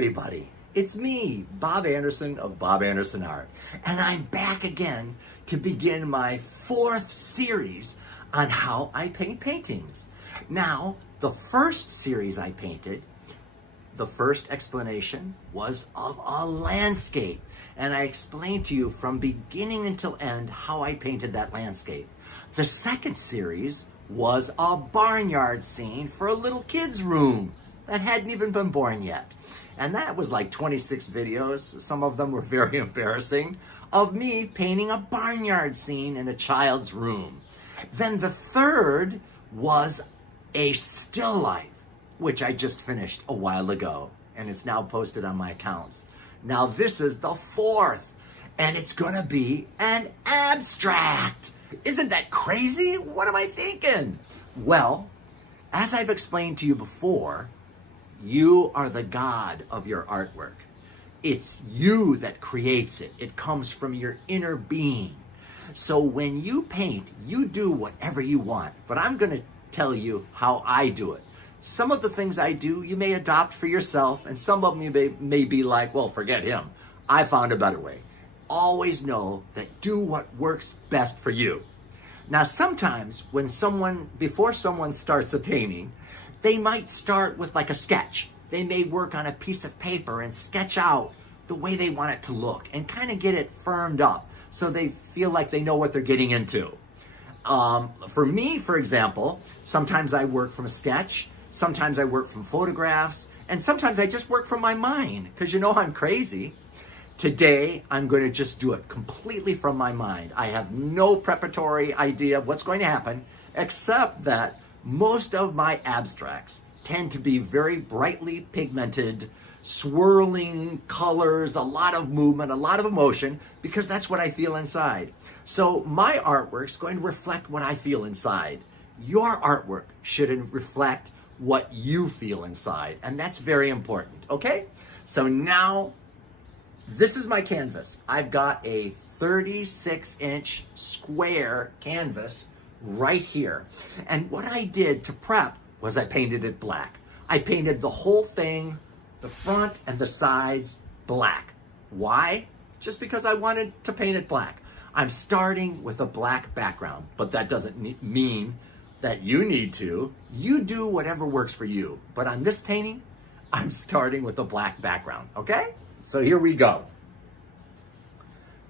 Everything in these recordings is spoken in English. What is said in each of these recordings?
everybody. It's me, Bob Anderson of Bob Anderson Art, and I'm back again to begin my 4th series on how I paint paintings. Now, the first series I painted, the first explanation was of a landscape, and I explained to you from beginning until end how I painted that landscape. The second series was a barnyard scene for a little kid's room that hadn't even been born yet. And that was like 26 videos, some of them were very embarrassing, of me painting a barnyard scene in a child's room. Then the third was a still life, which I just finished a while ago, and it's now posted on my accounts. Now this is the 4th, and it's gonna be an abstract. Isn't that crazy? What am I thinking? Well, as I've explained to you before, you are the god of your artwork. It's you that creates it. It comes from your inner being. So when you paint, you do whatever you want, but I'm gonna tell you how I do it. Some of the things I do, you may adopt for yourself, and some of them you may be like, well, forget him. I found a better way. Always know that do what works best for you. Now, sometimes before someone starts a painting, they might start with like a sketch. They may work on a piece of paper and sketch out the way they want it to look and kind of get it firmed up so they feel like they know what they're getting into. For me, for example, sometimes I work from a sketch, sometimes I work from photographs, and sometimes I just work from my mind because you know I'm crazy. Today, I'm going to just do it completely from my mind. I have no preparatory idea of what's going to happen, except that most of my abstracts tend to be very brightly pigmented, swirling colors, a lot of movement, a lot of emotion, because that's what I feel inside. So my artwork is going to reflect what I feel inside. Your artwork should reflect what you feel inside, and that's very important, okay? So now, this is my canvas. I've got a 36-inch square canvas right here. And what I did to prep was I painted it black. I painted the whole thing, the front and the sides, black. Why? Just because I wanted to paint it black. I'm starting with a black background, but that doesn't mean that you need to. You do whatever works for you. But on this painting, I'm starting with a black background, okay? So here we go.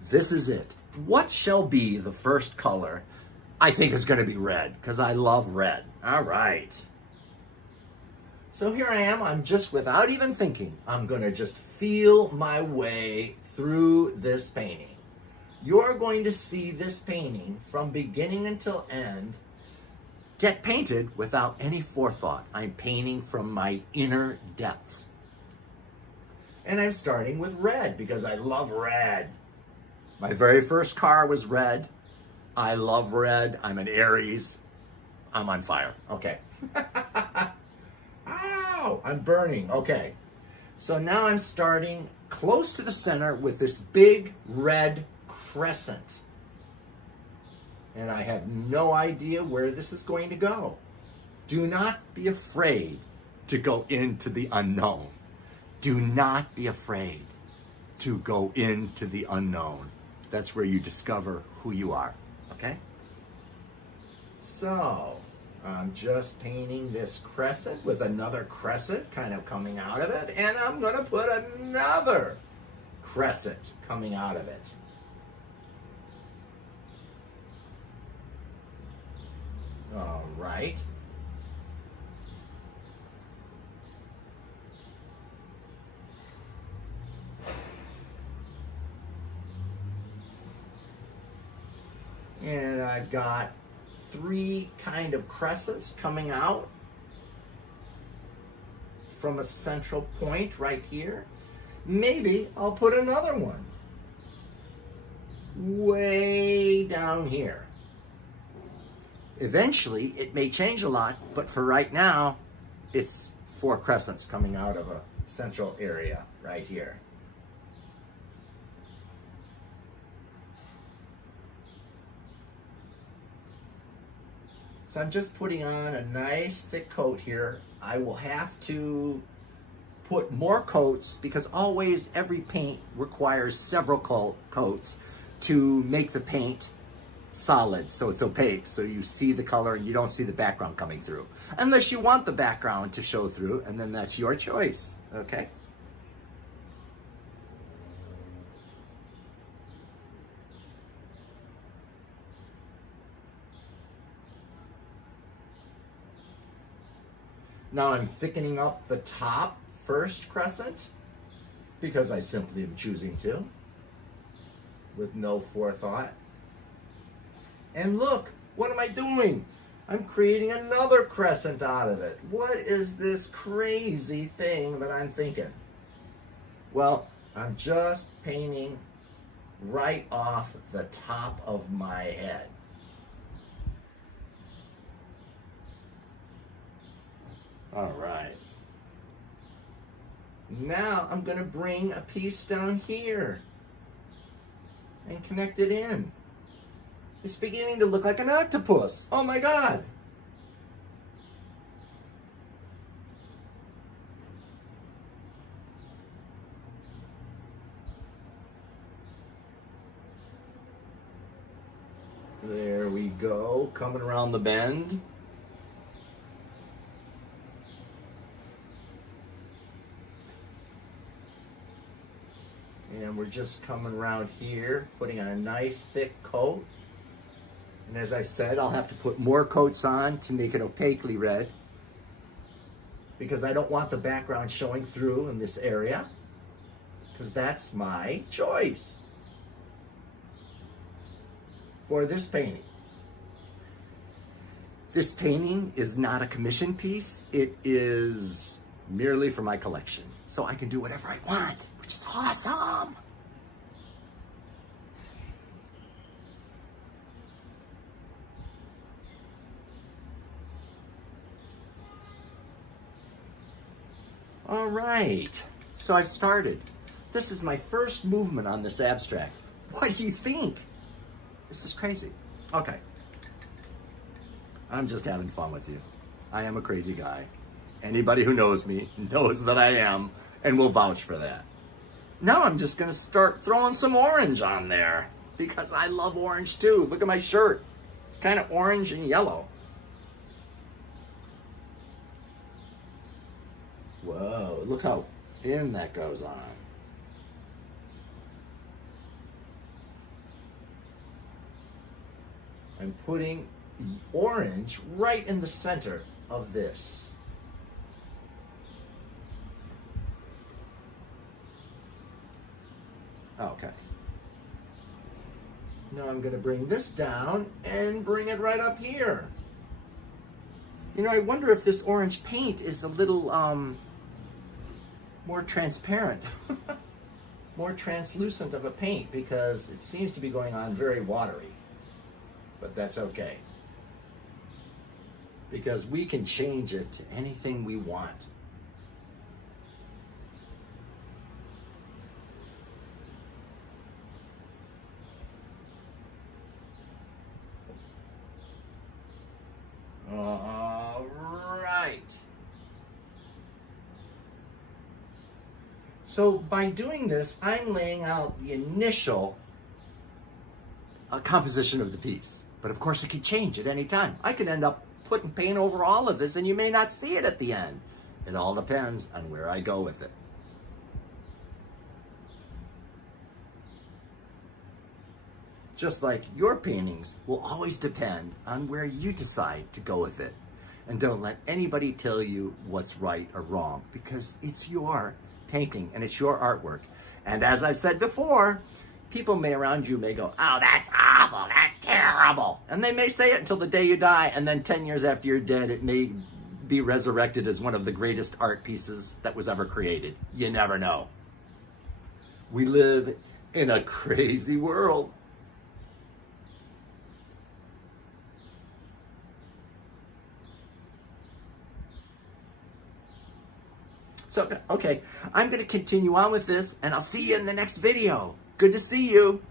This is it. What shall be the first color? I think it's gonna be red, because I love red. All right. So here I am, I'm just, without even thinking, I'm gonna just feel my way through this painting. You're going to see this painting from beginning until end get painted without any forethought. I'm painting from my inner depths. And I'm starting with red because I love red. My very first car was red. I love red. I'm an Aries. I'm on fire. Okay. Ow! I'm burning. Okay. So now I'm starting close to the center with this big red crescent. And I have no idea where this is going to go. Do not be afraid to go into the unknown. Do not be afraid to go into the unknown. That's where you discover who you are, okay? So, I'm just painting this crescent with another crescent kind of coming out of it, and I'm gonna put another crescent coming out of it. All right. And I've got 3 kind of crescents coming out from a central point right here. Maybe I'll put another one way down here. Eventually, it may change a lot, but for right now, it's 4 crescents coming out of a central area right here. So I'm just putting on a nice thick coat here. I will have to put more coats, because always every paint requires several coats to make the paint solid, so it's opaque, so you see the color and you don't see the background coming through. Unless you want the background to show through, and then that's your choice, okay? Now I'm thickening up the top first crescent, because I simply am choosing to, with no forethought. And look, what am I doing? I'm creating another crescent out of it. What is this crazy thing that I'm thinking? Well, I'm just painting right off the top of my head. All right. Now I'm going to bring a piece down here and connect it in. It's beginning to look like an octopus. Oh my God. There we go, coming around the bend. And we're just coming around here, putting on a nice thick coat. And as I said, I'll have to put more coats on to make it opaquely red, because I don't want the background showing through in this area, because that's my choice for this painting. This painting is not a commission piece. It is merely for my collection. So I can do whatever I want, which is awesome. All right, so I've started. This is my first movement on this abstract. What do you think? This is crazy. Okay. I'm just having fun with you. I am a crazy guy. Anybody who knows me knows that I am and will vouch for that. Now I'm just gonna start throwing some orange on there, because I love orange too. Look at my shirt. It's kind of orange and yellow. Whoa, look how thin that goes on. I'm putting orange right in the center of this. Okay. Now I'm going to bring this down and bring it right up here. You know, I wonder if this orange paint is a little more transparent, more translucent of a paint, because it seems to be going on very watery. But that's okay, because we can change it to anything we want. All right. So by doing this, I'm laying out the initial composition of the piece. But of course, it could change at any time. I could end up putting paint over all of this and you may not see it at the end. It all depends on where I go with it. Just like your paintings will always depend on where you decide to go with it. And don't let anybody tell you what's right or wrong, because it's your painting and it's your artwork. And as I've said before, people around you may go, oh, that's awful, that's terrible. And they may say it until the day you die, and then 10 years after you're dead, it may be resurrected as one of the greatest art pieces that was ever created. You never know. We live in a crazy world. So, okay, I'm going to continue on with this, and I'll see you in the next video. Good to see you.